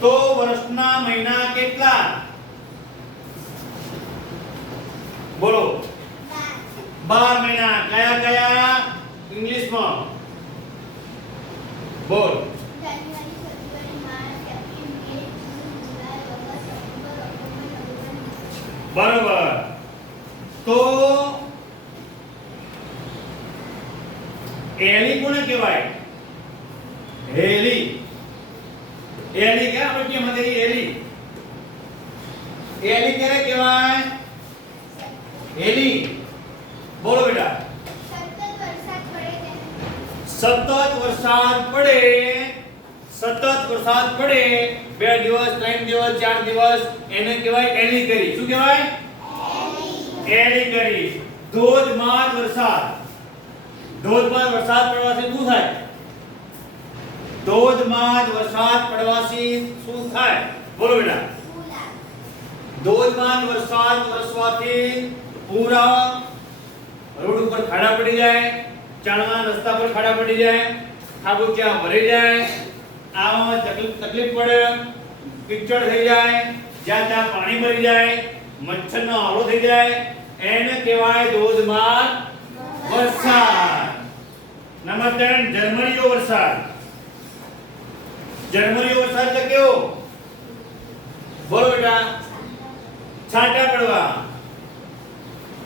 તો વર્ષના મહિના કેટલા? બોલો. 12 મહિના. કયા કયા? ઇંગ્લિશમાં બોલ. બરોબર. તો એલી કોને કહેવાય? એલી. એલી કે આપણે કેમ હતી એલી? એલી ક્યારે કહેવાય? એલી. બોલો બેટા. સતત વરસાદ પડે. સતત વરસાદ પડે 2 દિવસ 3 દિવસ 4 દિવસ એને કહેવાય એલી કરી. શું કહેવાય? એલી કરી. ધોધમાર વરસાદ. ધોધમાર વરસાદ પડવાથી શું થાય? ધોધમાર વરસાદ પડવાથી શું થાય? બોલો બેટા. ધોધમાર વરસાદ વરસવાથી પૂરા રોડ ઉપર ખાડા પડી જાય, ચાલવાના રસ્તા પર ખાડા પડી જાય, ખાબોચિયા ભરાઈ જાય, આવામાં તકલીફ પડે, કીચડ થઈ જાય, જ્યાં ત્યાં પાણી ભરી જાય, મચ્છરનો હાલો થઈ જાય, એને કહેવાય ધોધમાર વરસાદ. નંબર 3 ઝરમરીયો વરસાદ. ઝરમરીયો વરસાદ એટલે કેવો? બોલો બેટા. છાંટા પડવા.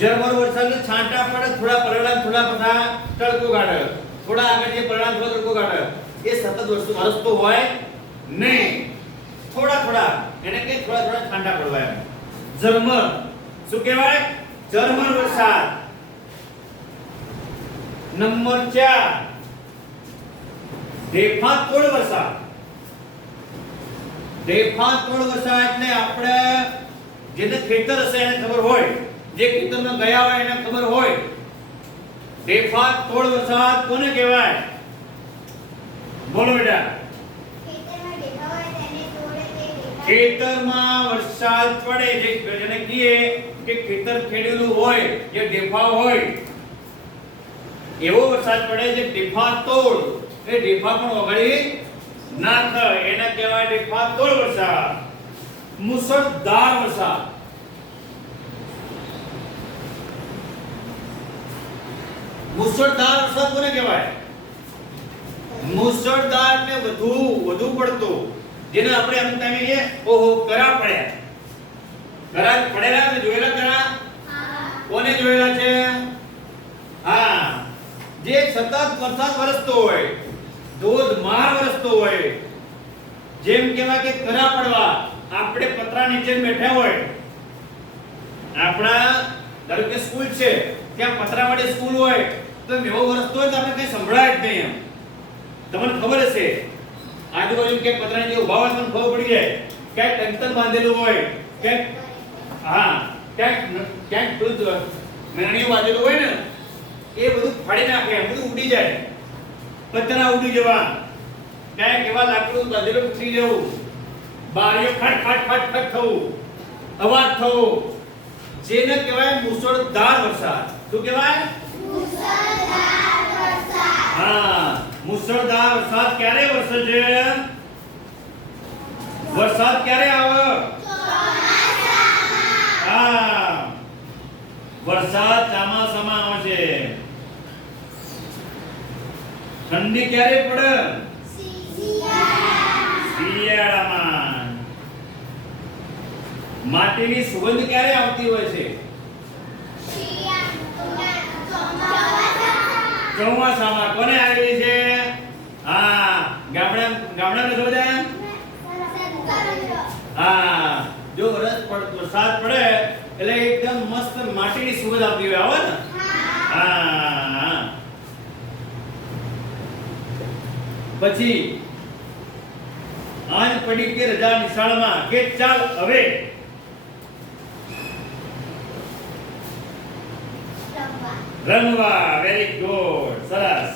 ઝરમર વરસાદ એટલે છાંટા પડે, થોડા પલળા, થોડા પછા તડકો કાઢે, થોડા આગળ જે પલળા, થોડા તડકો કાઢે. એ સતત વરસતો હોય નહીં. થોડા એને કે થોડા છાંટા પડવા એમ. ઝરમર. શું કહેવાય? ઝરમર વરસાદ. નંબર 4 ઢેફાંતોડ વરસાદ. ઢેફાંતોડ વરસાદ એટલે આપણે જેને ખેતર હશે એને ખબર હોય, જે ખેતરમાં ગયા હોય એને ખબર હોય. ઢેફાંતોડ વરસાદ કોને કહેવાય? બોલો બેટા. ખેતરમાં વરસાદ પડે જેને કહીએ કે ખેતર ખેડેલું હોય, જે ઢેફા હોય, એવો વરસાદ પડે જે ઢેફાંતોડ. એ ઢેફા પણ ઓગળી નાખે એને કહેવાય ઢેફાંતોડ વરસાદ. મુસળધાર વરસાદ. મુસળધાર વરસાદ કોને કહેવાય? મુસળધાર એટલે વધુ પડતો, જેને આપણે અમુક ટાઈમે કહીએ ઓહો કરા પડ્યા. કરા પડેલા ને જોયેલા કરા? કોને જોયેલા છે? હા, જે સતત વરસાદ વરસતો હોય, ધોધમાર વરસતો હોય, જેમ કહેવાય કે કરા પડવા. આપણે પતરા નીચે બેઠા હોય, આપણા ધારો કે સ્કૂલ છે, ત્યાં પતરાવાળી સ્કૂલ હોય, તો એવો વરસતો હોય તો આપણે કઈ સંભળાય જ નહીં. એમ તમને ખબર હશે, આજુબાજુ કે પતરા નીચે ઉભા હોય તમને ખબર પડી જાય. ક્યાંક ટંકન બાંધેલું હોય, ક્યાંક ક્યાંક મેરણીઓ બાંધેલું હોય ને, એ બધું ફાડી નાખે, બધું ઉડી જાય, પતરા ઉડી જવા. ક્યાંક એવા લાકડું બાંધેલું ઉતરી જવું, બારીઓ ફટ ફટ ફટ ફટ થવું, અવાજ થવો, જેને કહેવાય મુસળધાર વરસાદ. શું કહેવાય? મુસળધાર વરસાદ. હા, મુસળધાર વરસાદ ક્યારે વરસે છે? વરસાદ ક્યારે આવે? ચોમાસામાં. હા, વરસાદ ચોમાસામાં આવે છે. ઠંડી ક્યારે પડે? શિયાળામાં. માટીની સુગંધ ક્યારે આવતી હોય છે? ચોમાસામાં. કોને આવેલી છે? હા, ગામડા બધા. હા, જો વરસાદ પડે એટલે એકદમ મસ્ત માટીની સુગંધ આવતી હોય, આવે ને? હા. પછી આજ પડી કે રજા નિશાળમાં કે ચાલ હવે રમવા. વેરી ગુડ, સરસ.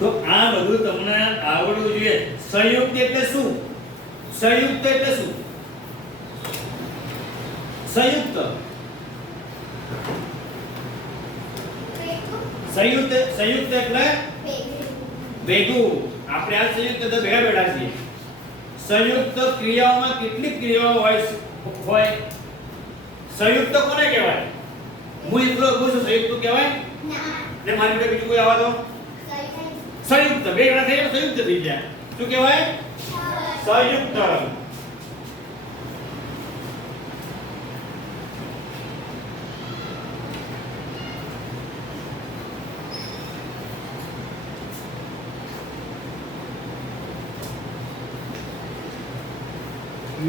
તો આ બધું તમને આવડવું જોઈએ. સંયુક્ત એટલે શું? સંયુક્ત એટલે શું? સંયુક્ત એટલે ભેગું. આપણે આ સંયુક્ત તો ભેગા બેઠા છીએ. સંયુક્ત ક્રિયાઓમાં કેટલી ક્રિયાઓ હોય? સંયુક્ત કોને કહેવાય? હું એકલો છું સંયુક્ત કહેવાય? ને મારી જોડે બીજું કોઈ આવા દો? સંયુક્ત. બે ગણા થઈ ગયા, સંયુક્ત થઈ ગયા. શું કહેવાય? સંયુક્ત.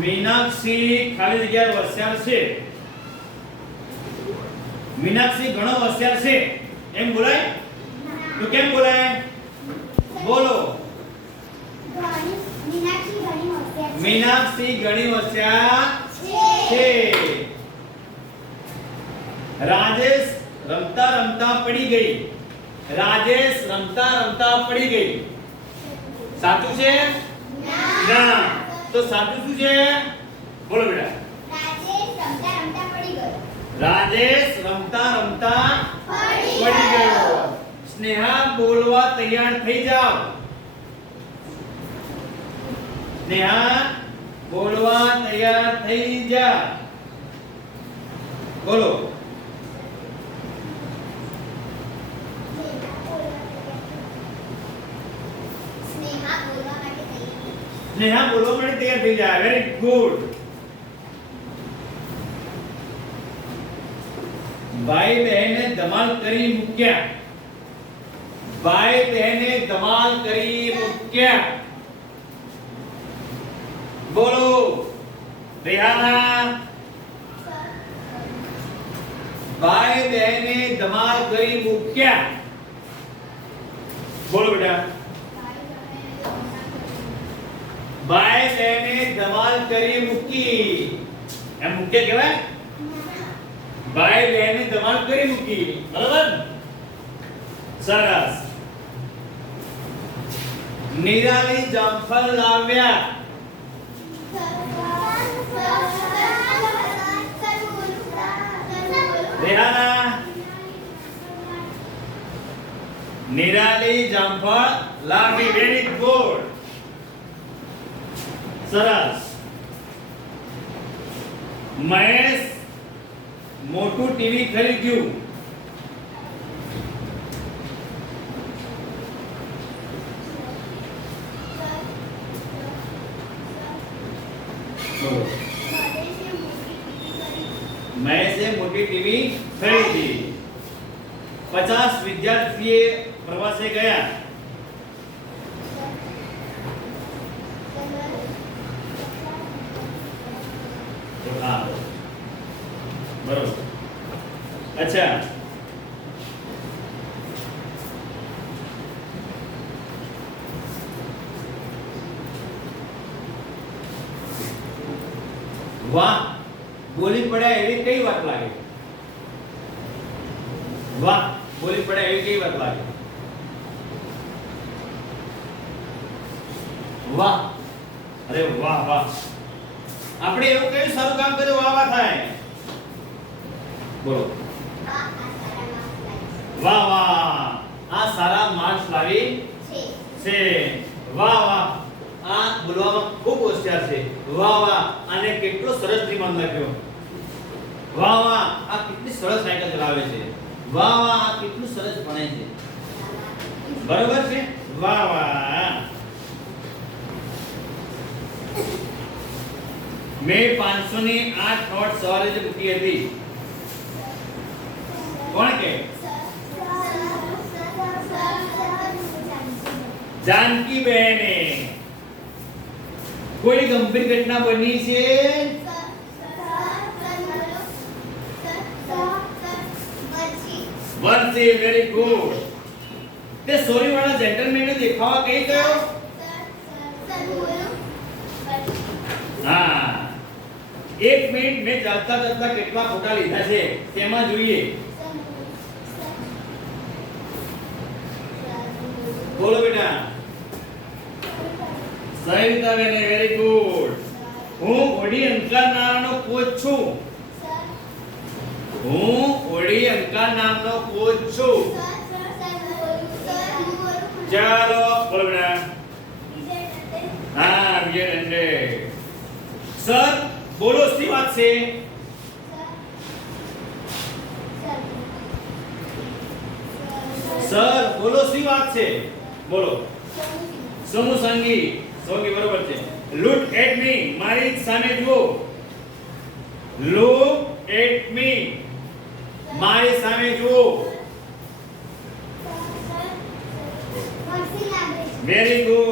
મીનાક્ષી ખાલી જગ્યા હોશિયાર છે. મીનાક્ષી ઘણો હોશિયાર છે એમ બોલાય? તો કેમ બોલાય? બોલો. મીનાક્ષી ઘણી હોશિયાર છે. રાજેશ રમતા રમતા પડી ગઈ. રાજેશ રમતા રમતા પડી ગઈ. સાચું છે? ના. તો સાચું શું છે? બોલો બેટા. રાજેશ રમતા રમતા પડી ગયો. સ્નેહા બોલવા તૈયાર થઈ જાવ. સ્નેહા બોલવા તૈયાર થઈ જા. બોલો. સ્નેહા બોલવા માટે તૈયાર થઈ જા. Very good. ભાઈ બહેને ધમાલ કરી મૂક્યા. ભાઈ બહેને ધમાલ કરી મૂક્યા. બોલો. રેહાના ભાઈ બહેને ધમાલ કરી મૂક્યા. બોલો બેટા. ભાઈ બહેને ધમાલ કરી મૂકી. એમ મૂક્યા કહેવાય? ભાઈ બહેને ધમાલ કરી મૂકી. બરાબર? સરસ. નિરાલી જામફળ લાવ્યા. રેહાના નિરાલી જામફળ લાવી. Very good. સરસ. મહેશ મોટું ટીવી ખરીદ્યું. મહેશે મોટી ટીવી ખરીદી. 50 વિદ્યાર્થીએ પ્રવાસે ગયા. હા બરોબર. અચ્છા વાહ બોલી પડ્યા એવી કઈ વાત લાગે? વાહ બોલી પડ્યા એવી કઈ વાત લાગે? વાહ. અરે વાહ વાહ. આપણે એવું કયું સારું કામ કર્યું વાહ વાહ થાય? બોલો. વાહ વાહ. આ સારા માર્ક્સ લાવી છે. વાહ વાહ. આ બોલવામાં ખૂબ હોશિયાર છે. વાહ વાહ. આને કેટલો સરસ નિબંધ લખ્યો. વાહ વાહ. આ કેટલી સરસ સાયકલ ચલાવે છે. વાહ વાહ. આ કેટલું સરસ ભણે છે. બરોબર છે? વાહ વાહ. મેં 500 ની 8 નોટ સવારે જ મૂકી હતી. કોણ કે? જાનકી બહેને. કોઈ ગંભીર ઘટના બની છે? બનશે. Very good. તે સોરી વાળા જેન્ટલમેનને દેખાવા કઈ ગયો? હા. 1 મિનિટ મેં ચાલતા ચાલતા કેટલા ફોટા લીધા છે તેમાં જોઈએ. બોલો બેટા. સહિતા બેને. Very good. હું ઓડી અંકલ નામનો કોચ છું. હું ઓડી અંકલ નામનો કોચ છું. ચાલો બોલો બેટા. હા હિયર સર બોલો સી વાત છે સર બોલો સી વાત છે બોલો સમૂહ સંગી બરોબર છે લુક એટ મી મારી સામે જુઓ લુક એટ મી મારી સામે જુઓ વેરી ગુડ